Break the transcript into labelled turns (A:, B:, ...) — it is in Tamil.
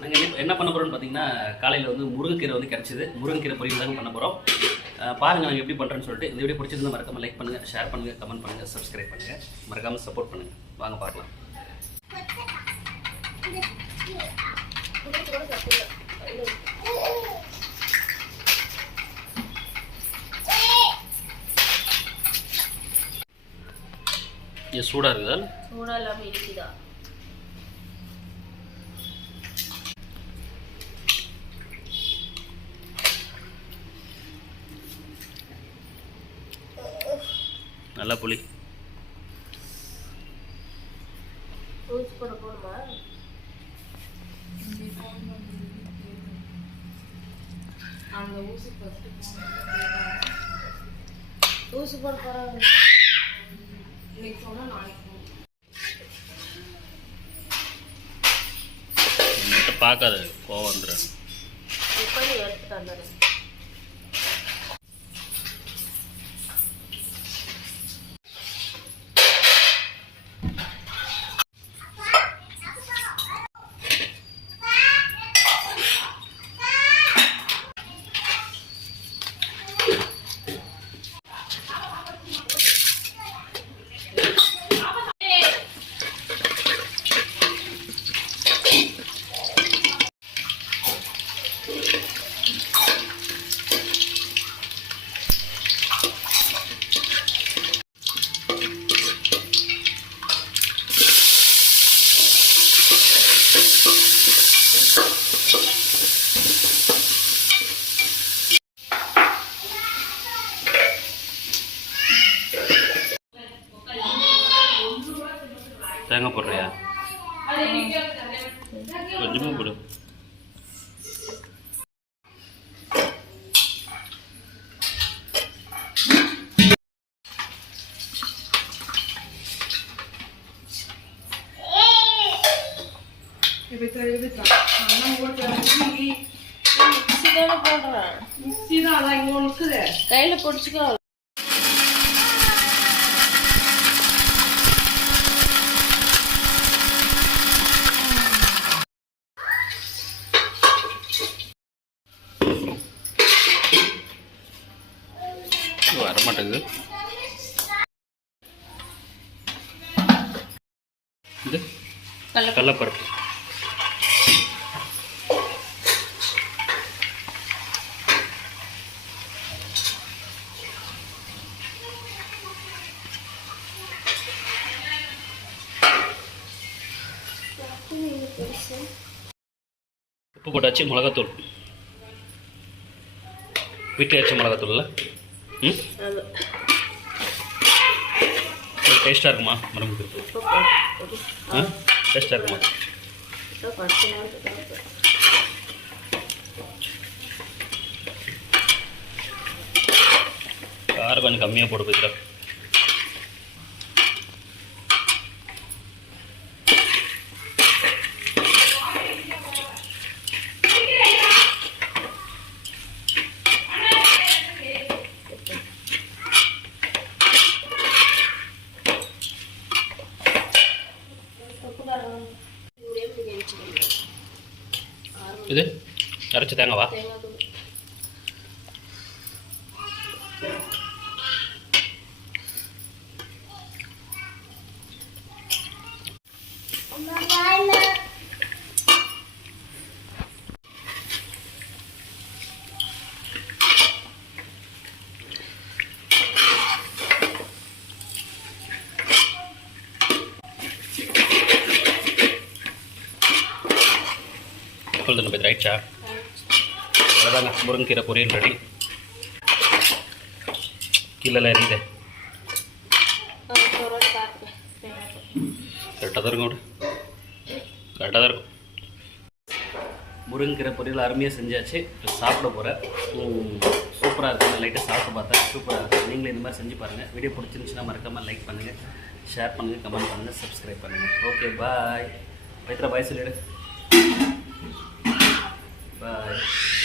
A: நாங்கள் என்ன என்ன பண்ண போகிறோம்னு பார்த்தீங்கன்னா காலையில் வந்து முருங்கைக்கீரை வந்து கிடச்சிது. முருங்கைக்கீரை பொரியல் தாங்க பண்ண போகிறோம் பாருங்கள் நாங்கள் எப்படி பண்ணுறேன்னு சொல்லிட்டு. இந்த வீடியோ பிடிச்சிருந்தா மறக்காமல் லைக் பண்ணுங்கள் ஷேர் பண்ணுங்கள் கமெண்ட் பண்ணுங்கள் சப்ஸ்கிரைப் பண்ணுங்கள் மறக்காமல் சப்போர்ட் பண்ணுங்கள் வாங்க பார்க்கலாம் இது சூடாக இருக்குதா?
B: சூடா இல்லாம இருக்குதா
A: நல்லா புளி
B: ஊசி போட போறாங்க.
C: இன்னைக்கு சொன்னால் நாளைக்கு
A: பார்க்காத கோவம் வந்துடும் தேங்காய் போடுறியா கொஞ்சமாக போடு
C: இப்போ இதுதான்
A: வரமாட்டேங்குது. இது?
B: கடல
A: கடலப்பருப்பு உப்பு போட்டாச்சு மிளகாத்தூள். வீட்டில் அரைச்ச மிளகாத்தூள்ல. டேஸ்ட்டாக இருக்குமா? மரமுக்கு
B: உப்பு
A: ஆ? டேஸ்ட்டாக இருக்குமா? காரம் கொஞ்சம் கம்மியாக போட்டு போய்க்கிறா இது அரைச்ச தேங்காவா
B: தேங்காய் தூள்
A: சொல்லுங்க ரைட்ஸா அவ்வளோதாங்க முருங்கீரை பொரியல் ரெடி கீழே எறியுது கரெக்டாக தான் இருக்கும். கரெக்டாக தான் இருக்கும். முருங்கீரை பொரியல் அருமையாக செஞ்சாச்சு. இப்போ சாப்பிட போகிறேன் சூப்பராக இருக்குங்க லைட்டாக சாப்பிட்டு பார்த்தேன். சூப்பராக இருக்குது நீங்களும் இந்த மாதிரி செஞ்சு பாருங்கள் வீடியோ பிடிச்சிருந்துச்சுன்னா மறக்காமல் லைக் பண்ணுங்கள் ஷேர் பண்ணுங்கள் கமெண்ட் பண்ணுங்கள் சப்ஸ்கிரைப் பண்ணுங்கள் ஓகே பாய் பைத்ரா பாய் சொல்லிவிடு பாய்